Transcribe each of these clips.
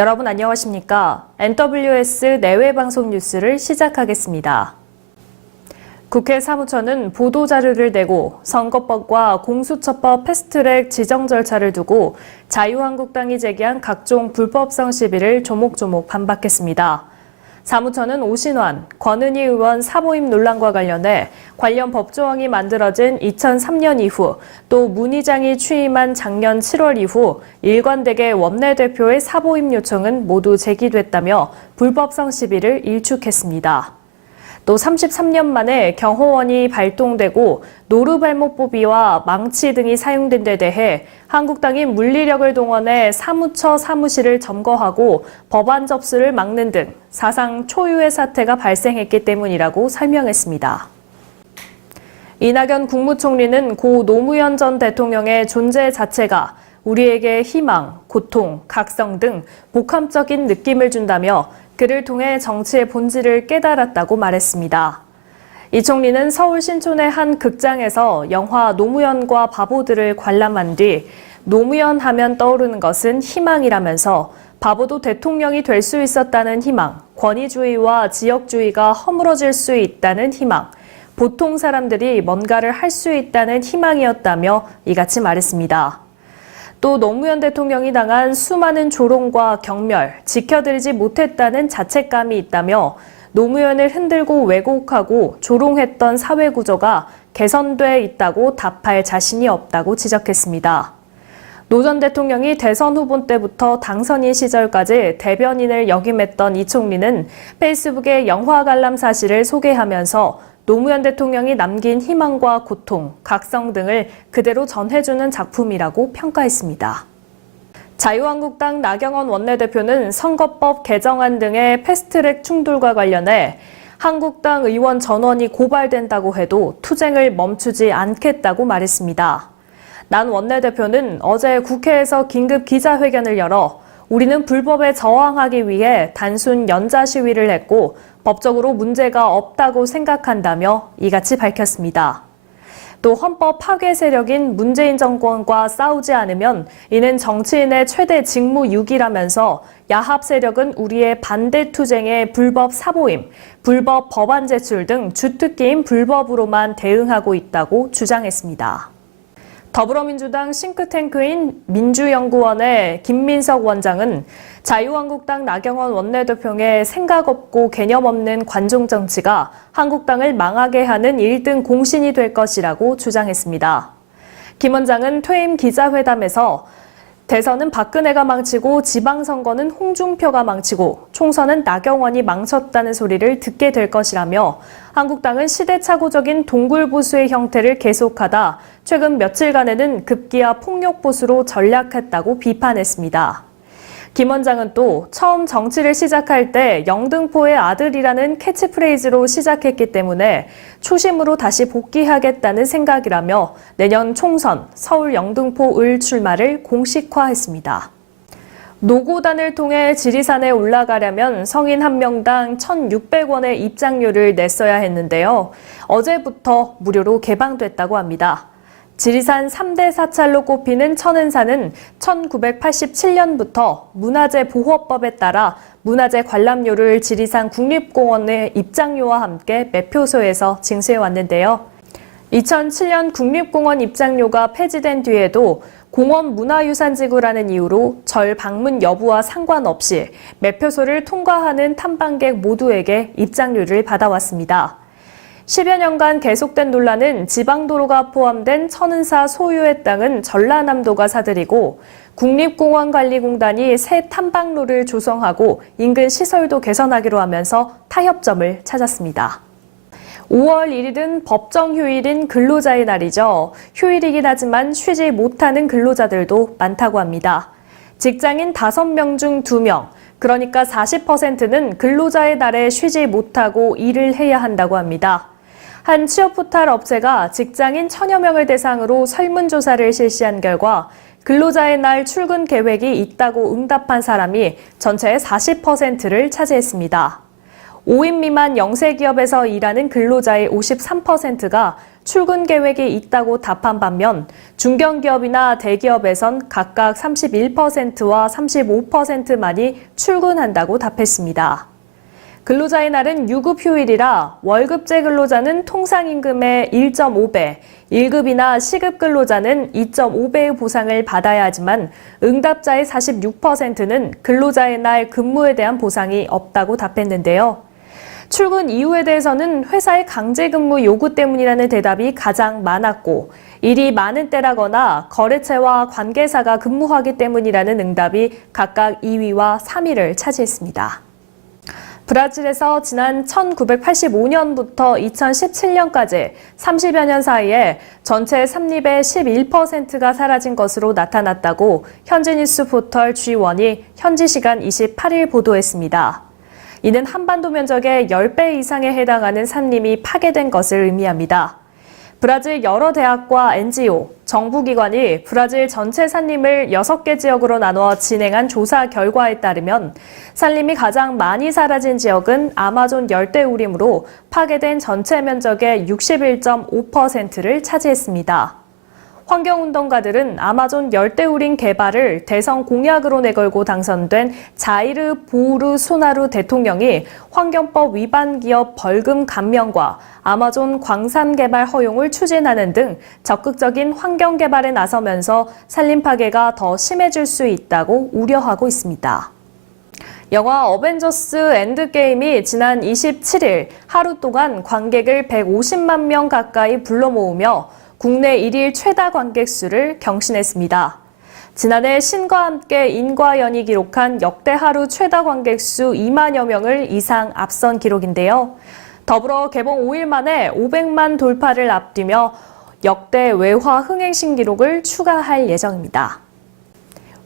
여러분 안녕하십니까? NWS 내외방송 뉴스를 시작하겠습니다. 국회 사무처는 보도자료를 내고 선거법과 공수처법 패스트트랙 지정 절차를 두고 자유한국당이 제기한 각종 불법성 시비를 조목조목 반박했습니다. 사무처는 오신환, 권은희 의원 사보임 논란과 관련해 관련 법조항이 만들어진 2003년 이후 또 문 의장이 취임한 작년 7월 이후 일관되게 원내대표의 사보임 요청은 모두 제기됐다며 불법성 시비를 일축했습니다. 또 33년 만에 경호원이 발동되고 노루발목보비와 망치 등이 사용된 데 대해 한국당이 물리력을 동원해 사무처 사무실을 점거하고 법안 접수를 막는 등 사상 초유의 사태가 발생했기 때문이라고 설명했습니다. 이낙연 국무총리는 고 노무현 전 대통령의 존재 자체가 우리에게 희망, 고통, 각성 등 복합적인 느낌을 준다며 그를 통해 정치의 본질을 깨달았다고 말했습니다. 이 총리는 서울 신촌의 한 극장에서 영화 노무현과 바보들을 관람한 뒤 노무현 하면 떠오르는 것은 희망이라면서 바보도 대통령이 될 수 있었다는 희망, 권위주의와 지역주의가 허물어질 수 있다는 희망, 보통 사람들이 뭔가를 할 수 있다는 희망이었다며 이같이 말했습니다. 또 노무현 대통령이 당한 수많은 조롱과 경멸, 지켜드리지 못했다는 자책감이 있다며 노무현을 흔들고 왜곡하고 조롱했던 사회구조가 개선돼 있다고 답할 자신이 없다고 지적했습니다. 노 전 대통령이 대선 후보 때부터 당선인 시절까지 대변인을 역임했던 이 총리는 페이스북에 영화 관람 사실을 소개하면서 노무현 대통령이 남긴 희망과 고통, 각성 등을 그대로 전해주는 작품이라고 평가했습니다. 자유한국당 나경원 원내대표는 선거법 개정안 등의 패스트트랙 충돌과 관련해 한국당 의원 전원이 고발된다고 해도 투쟁을 멈추지 않겠다고 말했습니다. 난 원내대표는 어제 국회에서 긴급 기자회견을 열어 우리는 불법에 저항하기 위해 단순 연자 시위를 했고 법적으로 문제가 없다고 생각한다며 이같이 밝혔습니다. 또 헌법 파괴 세력인 문재인 정권과 싸우지 않으면 이는 정치인의 최대 직무유기라면서 야합 세력은 우리의 반대 투쟁에 불법 사보임, 불법 법안 제출 등 주특기인 불법으로만 대응하고 있다고 주장했습니다. 더불어민주당 싱크탱크인 민주연구원의 김민석 원장은 자유한국당 나경원 원내대표의 생각 없고 개념 없는 관종 정치가 한국당을 망하게 하는 1등 공신이 될 것이라고 주장했습니다. 김 원장은 퇴임 기자회담에서 대선은 박근혜가 망치고 지방선거는 홍준표가 망치고 총선은 나경원이 망쳤다는 소리를 듣게 될 것이라며 한국당은 시대착오적인 동굴보수의 형태를 계속하다 최근 며칠간에는 급기야 폭력보수로 전락했다고 비판했습니다. 김 원장은 또 처음 정치를 시작할 때 영등포의 아들이라는 캐치프레이즈로 시작했기 때문에 초심으로 다시 복귀하겠다는 생각이라며 내년 총선 서울 영등포 을 출마를 공식화했습니다. 노고단을 통해 지리산에 올라가려면 성인 1명당 1,600원의 입장료를 냈어야 했는데요. 어제부터 무료로 개방됐다고 합니다. 지리산 3대 사찰로 꼽히는 천은산은 1987년부터 문화재 보호법에 따라 문화재 관람료를 지리산 국립공원의 입장료와 함께 매표소에서 징수해 왔는데요. 2007년 국립공원 입장료가 폐지된 뒤에도 공원 문화유산지구라는 이유로 절 방문 여부와 상관없이 매표소를 통과하는 탐방객 모두에게 입장료를 받아왔습니다. 10여 년간 계속된 논란은 지방도로가 포함된 천은사 소유의 땅은 전라남도가 사들이고 국립공원관리공단이 새 탐방로를 조성하고 인근 시설도 개선하기로 하면서 타협점을 찾았습니다. 5월 1일은 법정휴일인 근로자의 날이죠. 휴일이긴 하지만 쉬지 못하는 근로자들도 많다고 합니다. 직장인 5명 중 2명, 그러니까 40%는 근로자의 날에 쉬지 못하고 일을 해야 한다고 합니다. 한 취업 포털 업체가 직장인 1,000여 명을 대상으로 설문조사를 실시한 결과 근로자의 날 출근 계획이 있다고 응답한 사람이 전체의 40%를 차지했습니다. 5인 미만 영세기업에서 일하는 근로자의 53%가 출근 계획이 있다고 답한 반면 중견기업이나 대기업에선 각각 31%와 35%만이 출근한다고 답했습니다. 근로자의 날은 유급휴일이라 월급제 근로자는 통상임금의 1.5배, 1급이나 시급 근로자는 2.5배의 보상을 받아야 하지만 응답자의 46%는 근로자의 날 근무에 대한 보상이 없다고 답했는데요. 출근 이유에 대해서는 회사의 강제근무 요구 때문이라는 대답이 가장 많았고, 일이 많은 때라거나 거래처와 관계사가 근무하기 때문이라는 응답이 각각 2위와 3위를 차지했습니다. 브라질에서 지난 1985년부터 2017년까지 30여 년 사이에 전체 삼립의 11%가 사라진 것으로 나타났다고 현지 뉴스 포털 G1이 현지 시간 28일 보도했습니다. 이는 한반도 면적의 10배 이상에 해당하는 산림이 파괴된 것을 의미합니다. 브라질 여러 대학과 NGO, 정부기관이 브라질 전체 산림을 6개 지역으로 나눠 진행한 조사 결과에 따르면 산림이 가장 많이 사라진 지역은 아마존 열대우림으로 파괴된 전체 면적의 61.5%를 차지했습니다. 환경운동가들은 아마존 열대우림 개발을 대선 공약으로 내걸고 당선된 자이르 보르소나루 대통령이 환경법 위반 기업 벌금 감면과 아마존 광산 개발 허용을 추진하는 등 적극적인 환경 개발에 나서면서 산림 파괴가 더 심해질 수 있다고 우려하고 있습니다. 영화 어벤져스 엔드게임이 지난 27일 하루 동안 관객을 150만 명 가까이 불러 모으며 국내 1일 최다 관객 수를 경신했습니다. 지난해 신과 함께 인과연이 기록한 역대 하루 최다 관객 수 2만여 명을 이상 앞선 기록인데요. 더불어 개봉 5일 만에 500만 돌파를 앞두며 역대 외화 흥행 신기록을 추가할 예정입니다.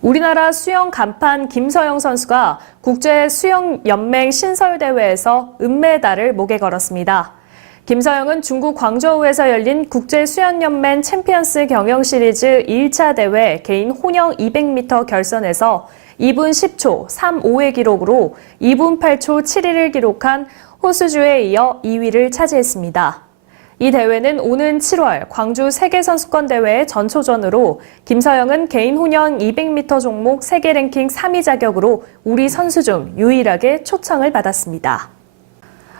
우리나라 수영 간판 김서영 선수가 국제수영연맹 신설대회에서 은메달을 목에 걸었습니다. 김서영은 중국 광저우에서 열린 국제수영연맹 챔피언스 경영 시리즈 1차 대회 개인 혼영 200m 결선에서 2분 10초 35의 기록으로 2분 8초 7위를 기록한 호수주에 이어 2위를 차지했습니다. 이 대회는 오는 7월 광주 세계선수권대회의 전초전으로 김서영은 개인 혼영 200m 종목 세계 랭킹 3위 자격으로 우리 선수 중 유일하게 초청을 받았습니다.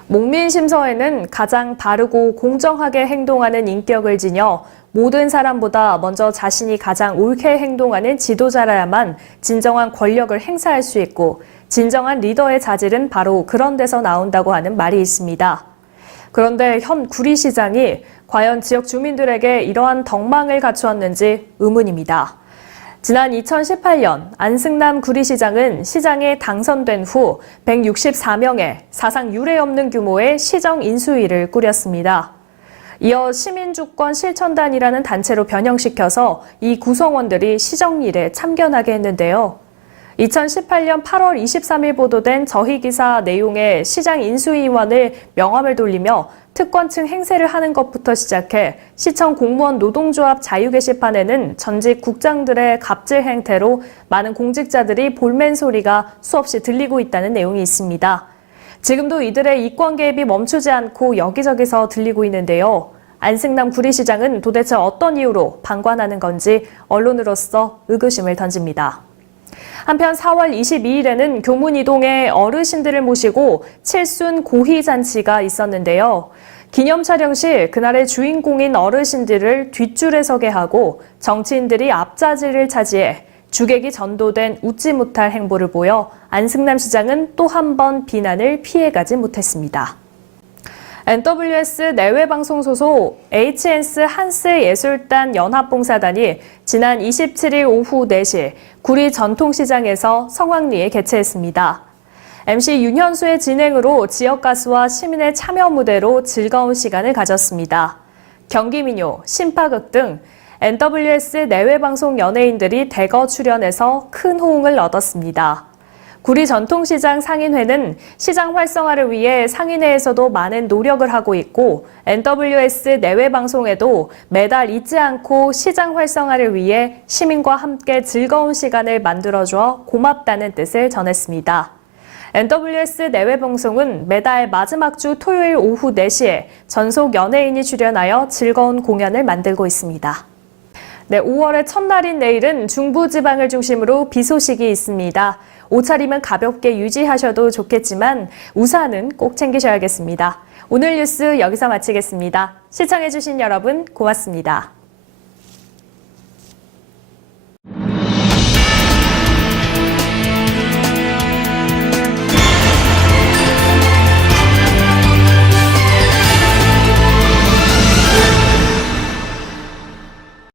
목민심서에는 가장 바르고 공정하게 행동하는 인격을 지녀 모든 사람보다 먼저 자신이 가장 옳게 행동하는 지도자라야만 진정한 권력을 행사할 수 있고 진정한 리더의 자질은 바로 그런 데서 나온다고 하는 말이 있습니다. 그런데 현 구리시장이 과연 지역 주민들에게 이러한 덕망을 갖추었는지 의문입니다. 지난 2018년 안승남 구리시장은 시장에 당선된 후 164명의 사상 유례 없는 규모의 시정 인수위를 꾸렸습니다. 이어 시민주권실천단이라는 단체로 변형시켜서 이 구성원들이 시정일에 참견하게 했는데요. 2018년 8월 23일 보도된 저희기사 내용에 시장 인수위원을 명함을 돌리며 특권층 행세를 하는 것부터 시작해 시청 공무원 노동조합 자유 게시판에는 전직 국장들의 갑질 행태로 많은 공직자들이 볼멘 소리가 수없이 들리고 있다는 내용이 있습니다. 지금도 이들의 이권 개입이 멈추지 않고 여기저기서 들리고 있는데요. 안승남 구리시장은 도대체 어떤 이유로 방관하는 건지 언론으로서 의구심을 던집니다. 한편 4월 22일에는 교문 이동에 어르신들을 모시고 칠순 고희 잔치가 있었는데요. 기념 촬영 시 그날의 주인공인 어르신들을 뒷줄에 서게 하고 정치인들이 앞자리를 차지해 주객이 전도된 웃지 못할 행보를 보여 안승남 시장은 또 한 번 비난을 피해가지 못했습니다. NWS 내외방송 소속 HNS 한스예술단 연합봉사단이 지난 27일 오후 4시 구리 전통시장에서 성황리에 개최했습니다. MC 윤현수의 진행으로 지역가수와 시민의 참여 무대로 즐거운 시간을 가졌습니다. 경기민요, 신파극 등 NWS 내외방송 연예인들이 대거 출연해서 큰 호응을 얻었습니다. 구리 전통시장 상인회는 시장 활성화를 위해 상인회에서도 많은 노력을 하고 있고 NWS 내외방송에도 매달 잊지 않고 시장 활성화를 위해 시민과 함께 즐거운 시간을 만들어줘 고맙다는 뜻을 전했습니다. NWS 내외 방송은 매달 마지막 주 토요일 오후 4시에 전속 연예인이 출연하여 즐거운 공연을 만들고 있습니다. 네, 5월의 첫날인 내일은 중부지방을 중심으로 비 소식이 있습니다. 옷차림은 가볍게 유지하셔도 좋겠지만 우산은 꼭 챙기셔야겠습니다. 오늘 뉴스 여기서 마치겠습니다. 시청해주신 여러분 고맙습니다.